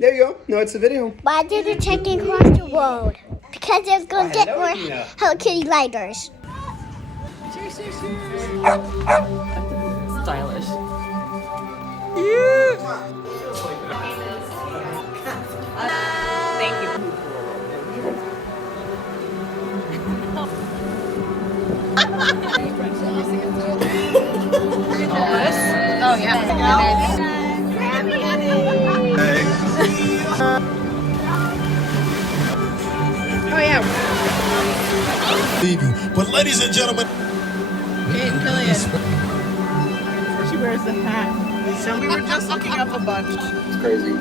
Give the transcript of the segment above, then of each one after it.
There you go. No, it's a video. Why did the chicken cross the road? Because it's gonna get more Hello Kitty lighters. Cheers, cheers, cheers. Stylish. Thank you. Oh yeah. Oh yeah. But ladies and gentlemen, Kate and Killian. She wears the hat. So we were just looking up a bunch. It's crazy.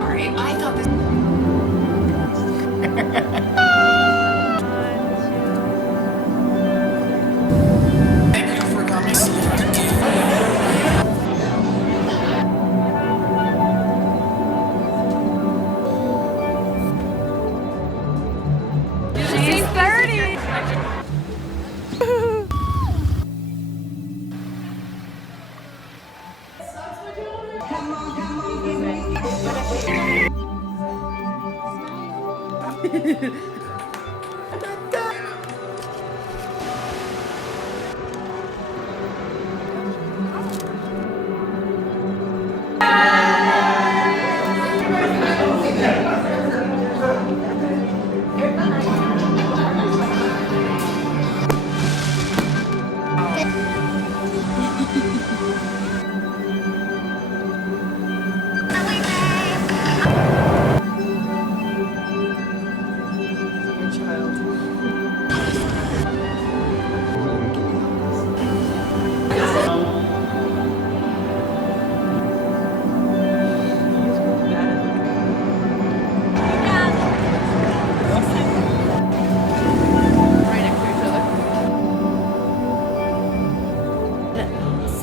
Sorry, I thought this. Thank you for coming. She's 30.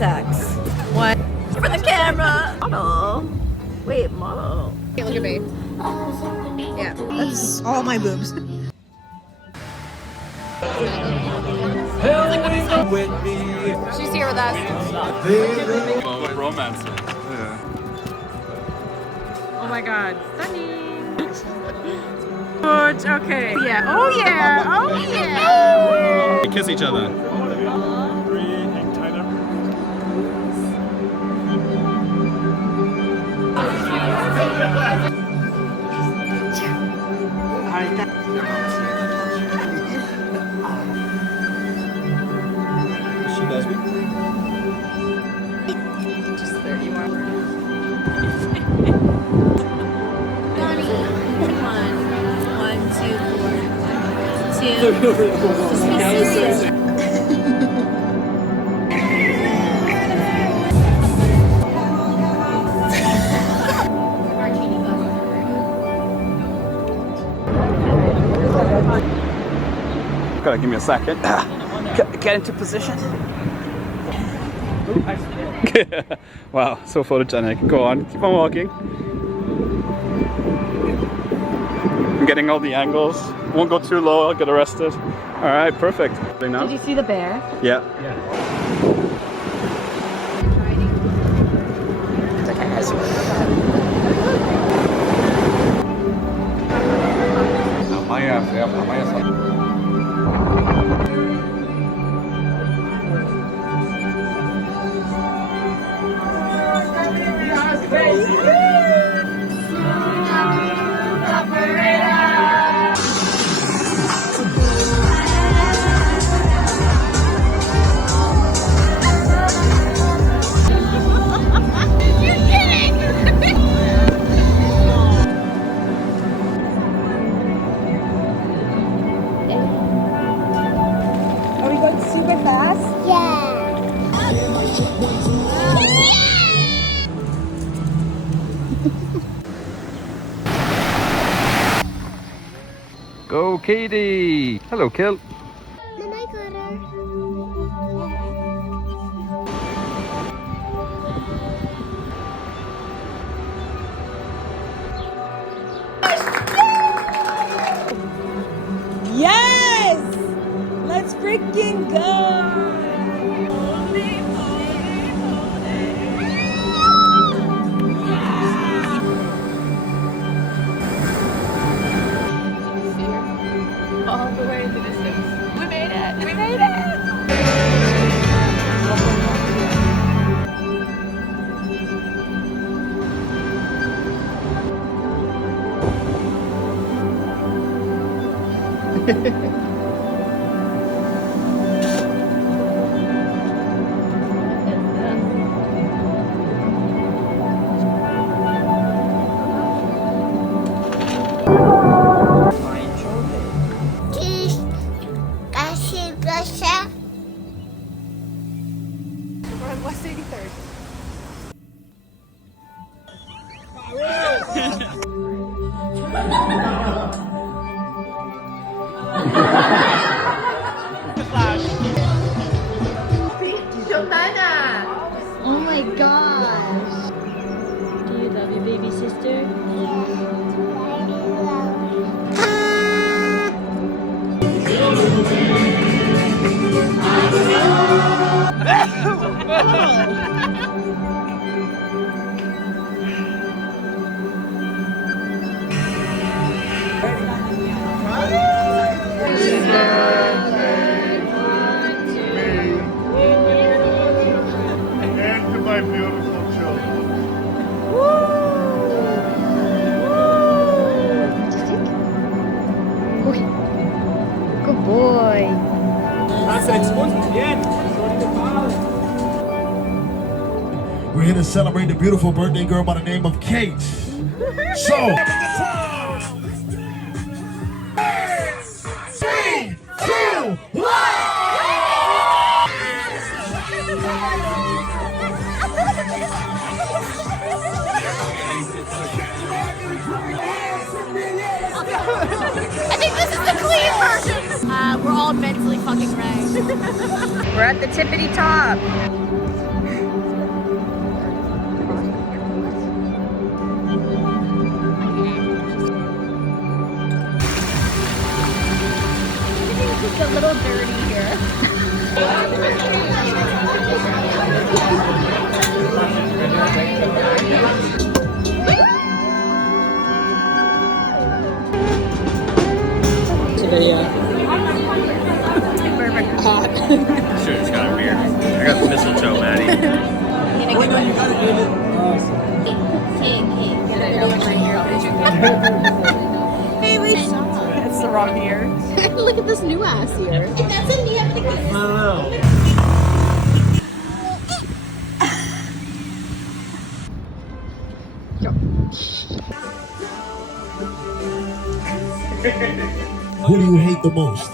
Sex. What? For the camera. Model. Wait, model. Okay, look at me. Yeah, that's all my boobs. She's here with us. Romance. Oh my god, stunning. Good, okay. Yeah, oh yeah, oh yeah. They kiss each other. Is she lesbian? Just 31. One, two, four. Gotta give me a second. Get into position. Wow, so photogenic. Go on, keep on walking. I'm getting all the angles. Won't go too low, I'll get arrested. All right, perfect. Did you see the bear? Yeah. Are we going super fast? Yeah. Go, Katie. Hello, Kill. Mama, I got her. Yes! Let's freaking go! Yes! Cheese. Cashew blusher. We're on West 83rd. Oh my gosh. Do you love your baby sister? And to my beautiful children. Good boy. We're here to celebrate the beautiful birthday girl by the name of Kate. So, 3, 2, 1! I think this is the clean version. We're all mentally fucking wrecked. We're at the tippity top. It's a little dirty here. Sure, it's got a beer. I got the mistletoe, Maddie. Hey, we it's the wrong ear. Look at this new ass ear. Who do you hate the most?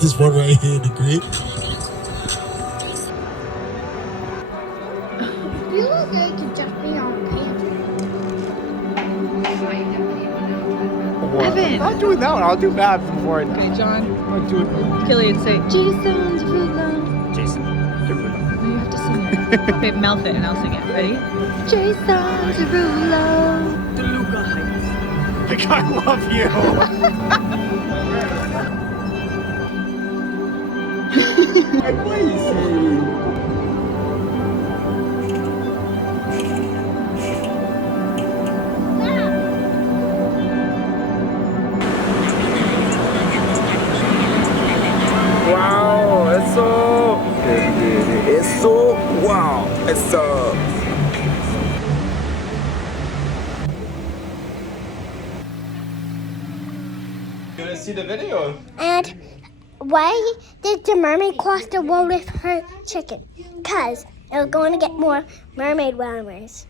This one right here in the grid. You look like to just be on pants. Evan. I'll do that one. I'll do math before I Okay, John. I'll do it. Killian, say Jason's Rulo. Jason. No, you have to sing it. Okay, mouth it and I'll sing it. Ready? Jason's Rulo. Like, I love you. Wow, wow, it's so. Gonna see the video. And why did the mermaid cross the road with her chicken? Because it was going to get more mermaid whammers.